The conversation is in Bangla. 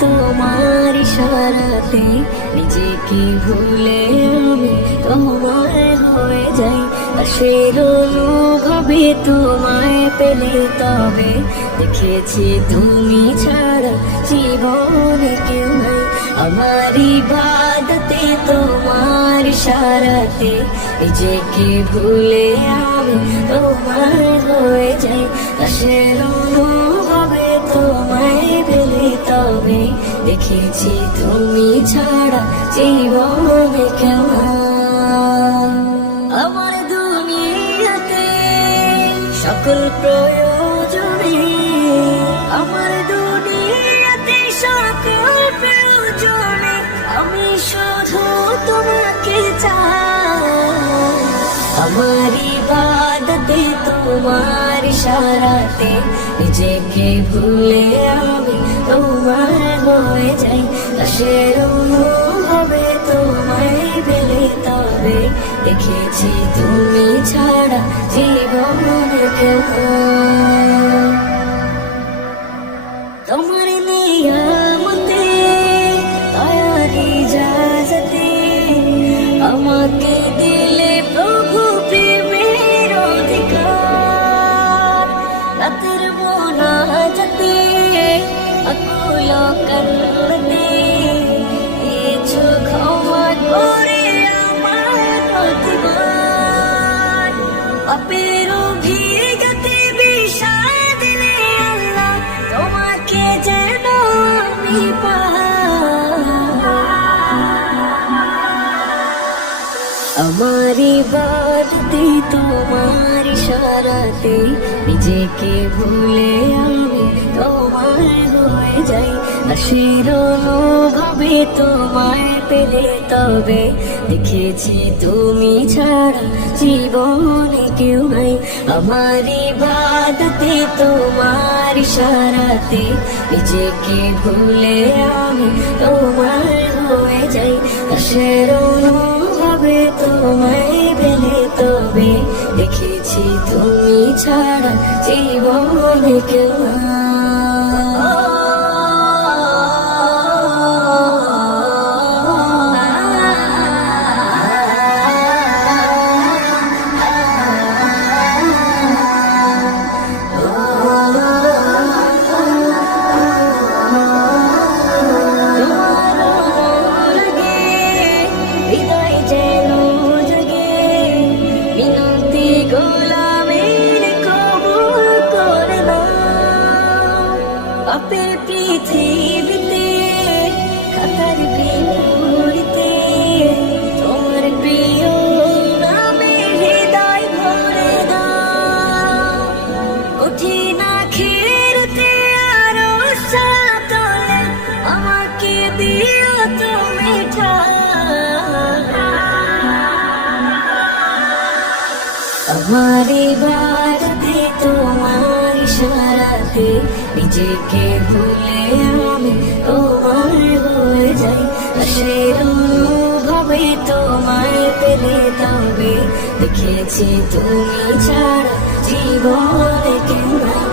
তোমার ইশারাতে নিজেকে ভুলে আমি তোমার হয়ে যাই। পাশের অনুভবে তোমায় পেলে তবে দেখেছি তুমি ছাড়া জীবনে কেউ নাই। আমার ইবাদতে তোমার ইশারাতে নিজেকে ভুলে আমি তোমার হয়ে যাই। পাশের অনুভবে তবে দেখেছি তুমি ছাড়া জীবনে কেউ নাই। আমার দুনিয়াতে সকল প্রয়োজনে, আমার দুনিয়াতে সকল প্রয়োজনে আমি শুধু তোমাকে চাই আমার ইবাদতে তোমার ইশারাতে নিজেকে ভুলে আমি তোমার হয়ে যাই। আশের হবে তোমায় পেলে তবে দেখেছি তুমি ছাড়া জীবন কেউ প্রতিবার পাপের অভিজ্ঞতে দিলে আল্লাহ তোমাকে যেন আমি আমার বাড়তে তোমার সারাতে নিজেকে ভুলে আশির অনুভবে তোমায় পেলে তবে দেখেছি তুমি ছাড়া জীবনে কেউ নাই। আমার বাদতে তোমার ইশারাতে, নিজেকে ভুলে আমি তোমার হয়ে যাই। আশের অনুভবে তোমায় পেলে তবে দেখেছি তুমি ছাড়া জীবনে কেউ হৃদয় পাপের পৃথিবীতে খাতার বিপরীতে, তোমার প্রিয় নামে হৃদয় ভরে দাও উঠি না খেরতে আরও সাতলে আমাকে দিও তুমি আমার বাড়তে তোমার ইশারাতে নিজেকে ভুলে আমি তোমার হয়ে যাই আশের অনুভবে তোমায় পেলে তবে দেখেছি তুমি ছাড়া জীবন কেউ নাই।